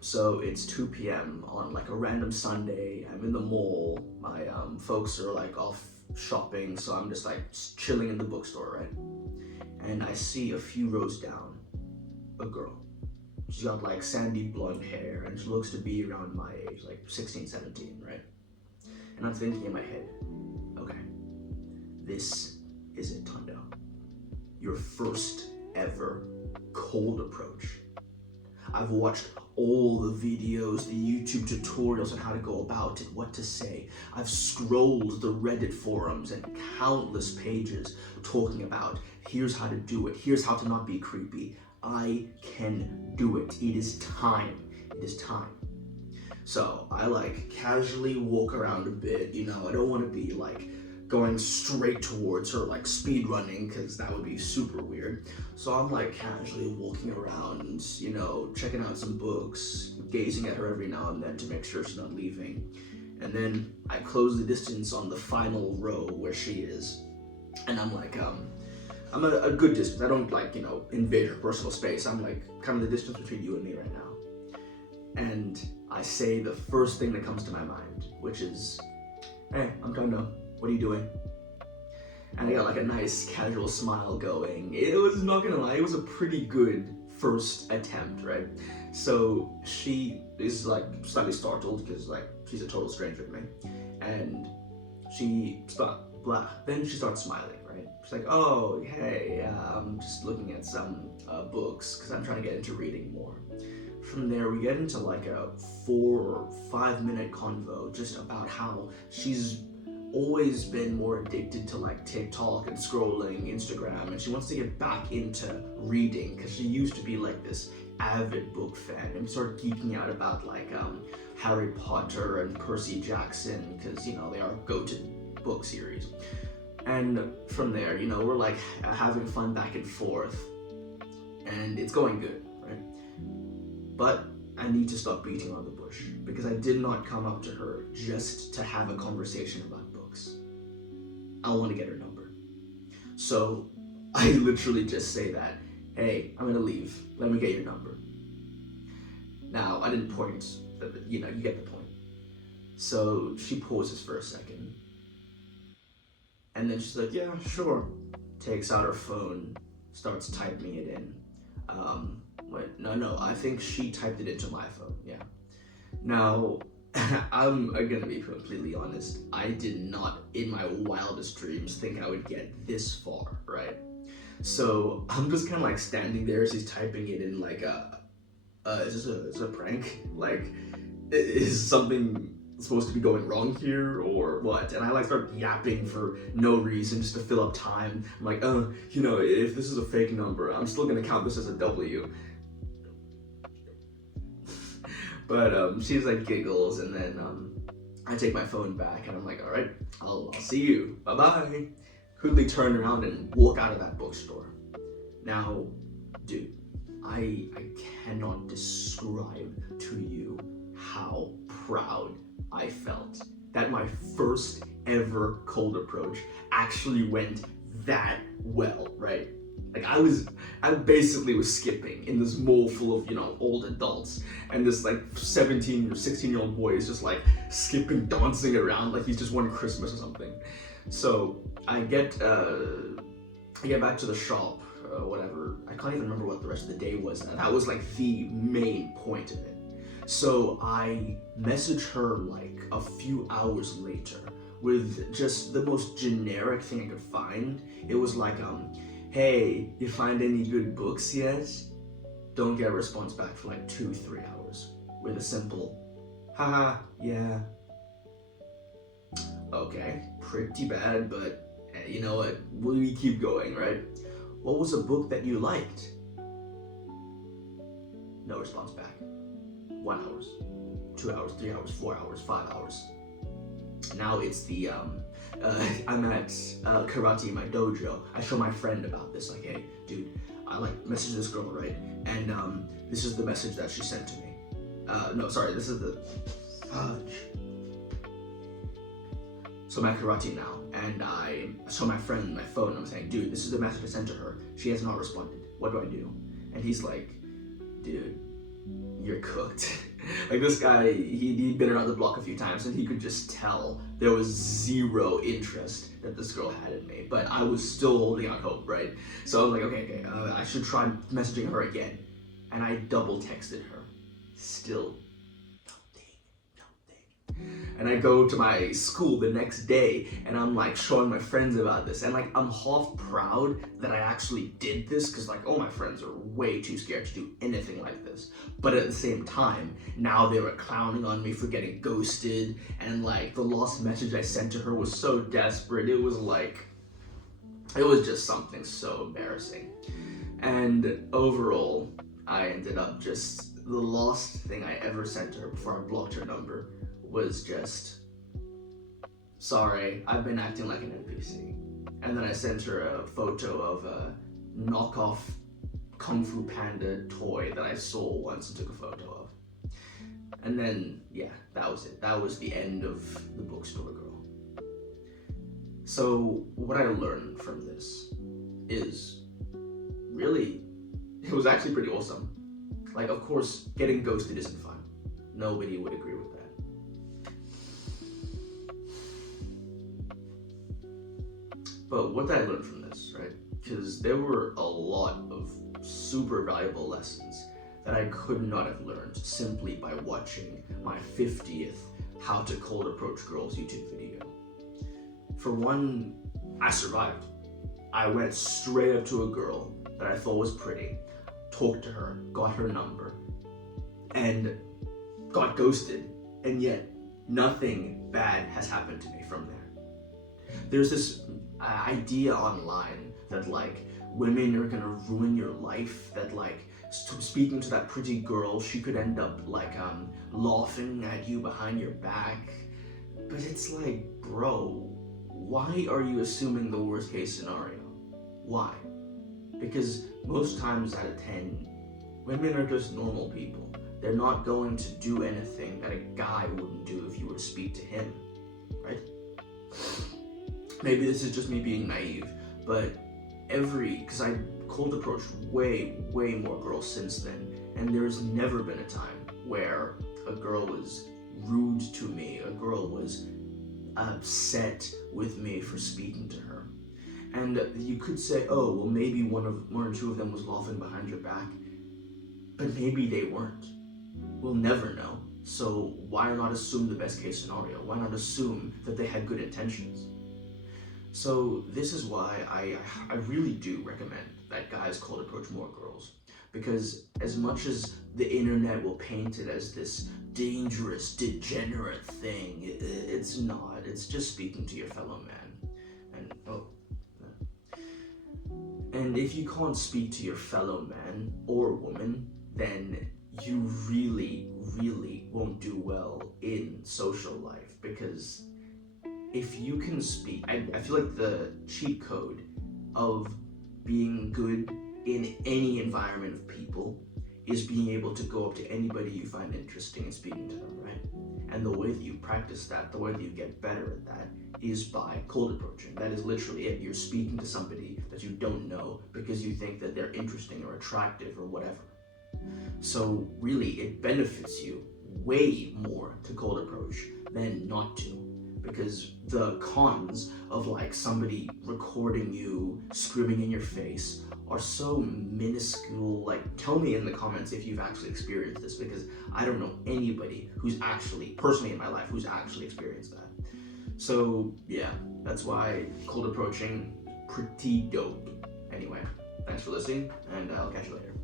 so it's 2 p.m. on like a random Sunday. I'm in the mall. My folks are like off shopping, so I'm just like chilling in the bookstore, right? And I see a few rows down a girl. She's got like sandy blonde hair and she looks to be around my age, like 16, 17, right? And I'm thinking in my head, okay, this is it, Tondo. Your first ever cold approach. I've watched all the videos, the YouTube tutorials on how to go about it, what to say. I've scrolled the Reddit forums and countless pages talking about here's how to do it, here's how to not be creepy. I can do it. It is time. It is time. So I like casually walk around a bit, you know, I don't want to be like going straight towards her, like speed running, because that would be super weird. So I'm like casually walking around, you know, checking out some books, gazing at her every now and then to make sure she's not leaving. And then I close the distance on the final row where she is. And I'm like, I'm a good distance. I don't like, you know, invade her personal space. I'm like kind of the distance between you and me right now. And I say the first thing that comes to my mind, which is, hey, I'm Tondo. What are you doing? And I got like a nice casual smile going. It was, not gonna lie, it was a pretty good first attempt, right? So she is like slightly startled because like she's a total stranger to me. And then she starts smiling, right? She's like, oh, hey, I'm just looking at some books because I'm trying to get into reading more. From there, we get into like a 4 or 5 minute convo just about how she's always been more addicted to like TikTok and scrolling Instagram, and she wants to get back into reading because she used to be like this avid book fan and started geeking out about like Harry Potter and Percy Jackson because, you know, they are go-to book series. And from there, you know, we're like having fun back and forth and it's going good, right? But I need to stop beating on the bush because I did not come up to her just to have a conversation about books. I want to get her number. So I literally just say that, hey, I'm gonna leave. Let me get your number. Now, I didn't point, you know, you get the point. So she pauses for a second. And then she's like, yeah, sure. Takes out her phone, starts typing it in. No, I think she typed it into my phone, yeah. Now, I'm gonna be completely honest. I did not, in my wildest dreams, think I would get this far, right? So I'm just kind of like standing there as he's typing it in like is this a prank? Like, is something supposed to be going wrong here or what? And I like start yapping for no reason just to fill up time. I'm like, oh, you know, if this is a fake number, I'm still gonna count this as a W. But she's like giggles, and then I take my phone back and I'm like, all right, I'll see you, bye-bye. Quickly turn around and walk out of that bookstore. Now, dude, I cannot describe to you how proud I felt that my first ever cold approach actually went that well, right? Like I basically was skipping in this mall full of, you know, old adults, and this like 17 or 16-year-old boy is just like skipping, dancing around like he's just won Christmas or something. So I get back to the shop, whatever. I can't even remember what the rest of the day was. That was like the main point of it. So I message her like a few hours later with just the most generic thing I could find. It was like, hey, you find any good books yet? Don't get a response back for like 2-3 hours with a simple, haha, yeah. Okay, pretty bad, but you know what, we keep going, right? What was a book that you liked? No response back. 1 hour, 2 hours, 3 hours, 4 hours, 5 hours. Now it's the, I'm at karate in my dojo. I show my friend about this, like, hey, dude, I like messaged this girl, right? And this is the message that she sent to me. No, sorry, this is the, So I'm at karate now, and I show my friend my phone, and I'm saying, dude, this is the message I sent to her. She has not responded. What do I do? And he's like, dude, you're cooked. Like this guy, he'd been around the block a few times and he could just tell there was zero interest that this girl had in me. But I was still holding out hope, right? So I'm like, okay, I should try messaging her again. And I double texted her. Still nothing. And I go to my school the next day and I'm like showing my friends about this. And like I'm half proud that I actually did this because like all my friends are way too scared to do anything like this. But at the same time, now they were clowning on me for getting ghosted. And like the last message I sent to her was so desperate. It was just something so embarrassing. And overall, I ended up just, the last thing I ever sent to her before I blocked her number was just, sorry, I've been acting like an NPC. And then I sent her a photo of a knockoff Kung Fu Panda toy that I saw once and took a photo of. And then, yeah, that was it. That was the end of the bookstore girl. So what I learned from this is really, it was actually pretty awesome. Like, of course, getting ghosted isn't fun. Nobody would agree with that. But what did I learn from this, right? Because there were a lot of super valuable lessons that I could not have learned simply by watching my 50th How to Cold Approach Girls YouTube video. For one, I survived. I went straight up to a girl that I thought was pretty, talked to her, got her number, and got ghosted, and yet nothing bad has happened to me from there. There's this idea online that like women are gonna ruin your life, that like speaking to that pretty girl, she could end up like laughing at you behind your back. But it's like, bro, why are you assuming the worst case scenario? Why? Because most times out of 10, women are just normal people. They're not going to do anything that a guy wouldn't do if you were to speak to him, right? Maybe this is just me being naive, but because I cold approached way more girls since then, and there's never been a time where a girl was rude to me, a girl was upset with me for speaking to her. And you could say, oh, well, maybe one or two of them was laughing behind your back, but maybe they weren't. We'll never know. So why not assume the best case scenario? Why not assume that they had good intentions? So this is why I really do recommend that guys cold approach more girls. Because as much as the internet will paint it as this dangerous, degenerate thing, it's not. It's just speaking to your fellow man. And if you can't speak to your fellow man or woman, then you really won't do well in social life. Because if you can speak, I feel like the cheat code of being good in any environment of people is being able to go up to anybody you find interesting and speaking to them, right? And the way that you practice that, the way that you get better at that, is by cold approaching. That is literally it. You're speaking to somebody that you don't know because you think that they're interesting or attractive or whatever. So really, it benefits you way more to cold approach than not to. Because the cons of like somebody recording you, screaming in your face, are so minuscule. Like, tell me in the comments if you've actually experienced this, because I don't know anybody who's actually, personally in my life, who's actually experienced that. So yeah, that's why cold approaching, pretty dope. Anyway, thanks for listening, and I'll catch you later.